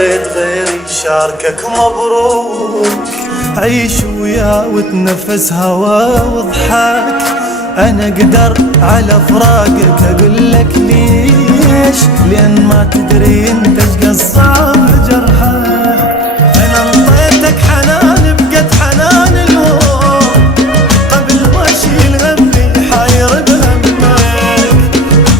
لقيت غيري شاركك مبروك. عيش ويا وتنفس هوا وضحك، أنا أقدر على فراقك أقول لك ليش، لأن ما تدري أنت إيش قصاب جرحك. أنا انطيتك حنان بقد حنان اليوم، قبل ما أشيل همي حاير بهمك.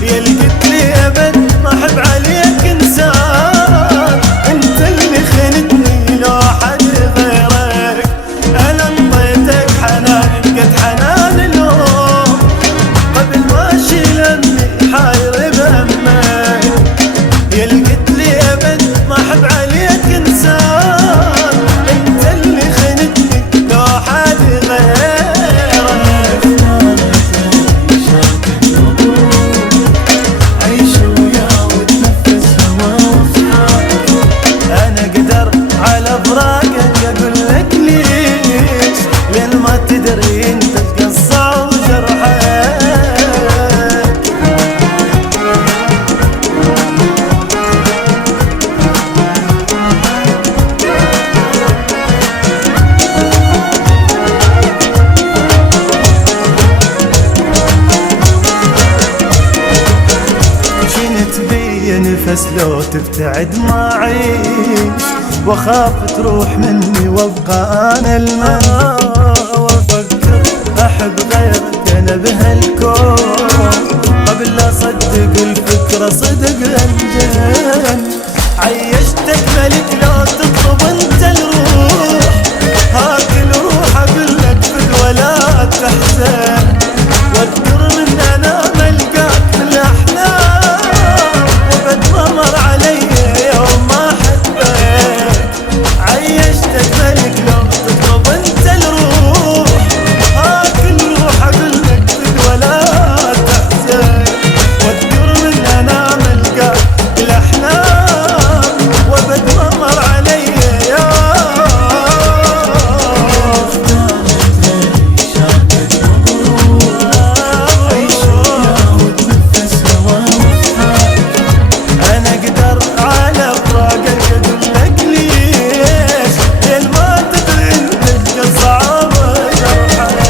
يا لقيت لي أبد ما أحب عليك إنسان، أنت اللي خنتني لو حد غيرك. أنا انطيتك حنان بقد حنان اليوم، قبل ما أشيل همي حاير بهمك. يا لقيت لي أبد ما أحب عليك إنسان، أنت اللي خنتني لو حد غيرك. عيش ويا وتنفس هوا وصحاك، أنا أقدر على فراقك أقول لك ليش، لأن ما تدري أنت إيش قصة وجرحك. نفس لو تبتعد ما عيش، واخاف تروح مني وابقى انا المنى، وافكر احب غيرك انا بهالكون، قبل لا اصدق الفكرة صدق انجن. عيشتك ملك لو تطلب انت الروح، هاك الروح اقول لك فد ولا تحزن، واذكر من انا ملقاك بالاحلام، وبد ما مر علي يوم ما حبك. عيشتك ملك لو تطلب انت الروح، هاك الروح اقول لك فد ولا تحزن، واذكر من انا ملقاك بالاحلام، وبد ما مر علي يوم. أنا أقدر على فراقك أقول لك ليش، لأن ما تدري أنت إيش صعب جرحك.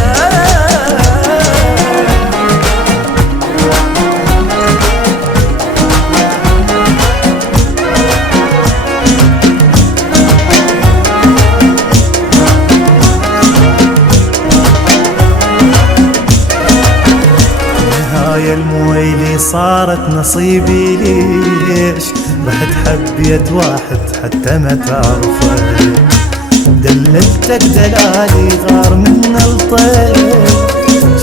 نهاية المويلي صارت نصيبي ليش، رحت حبيت واحد حتى ما تعرفه، دللتك دلالي غار من الطير،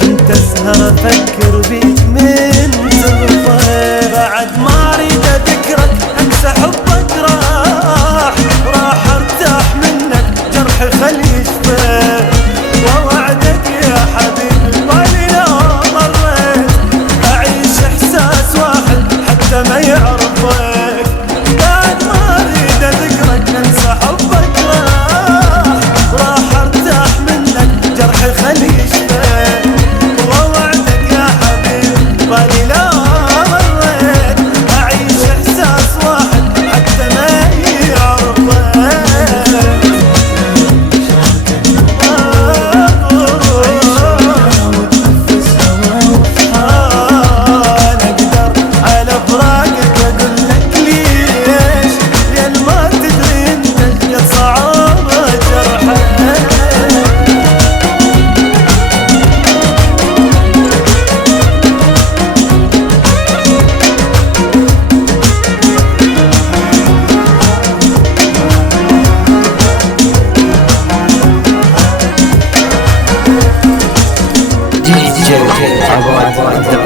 كنت اسهر افكر بيك من تغفر. بعد ما اريد اذكرك انسى حبك راح ارتاح منك جرحي خلي يشفى، ووعدك يا حبيبي بالي لو مريت اعيش احساس واحد حتى ما يعرفك. بعد ما اريد اذكرك انسى حبك راح ارتاح منك جرحي خلي يشفى، ووعدك يا حبيبي بالي لو مريت اعيش احساس واحد حتى ما يعرفك. DJ Abad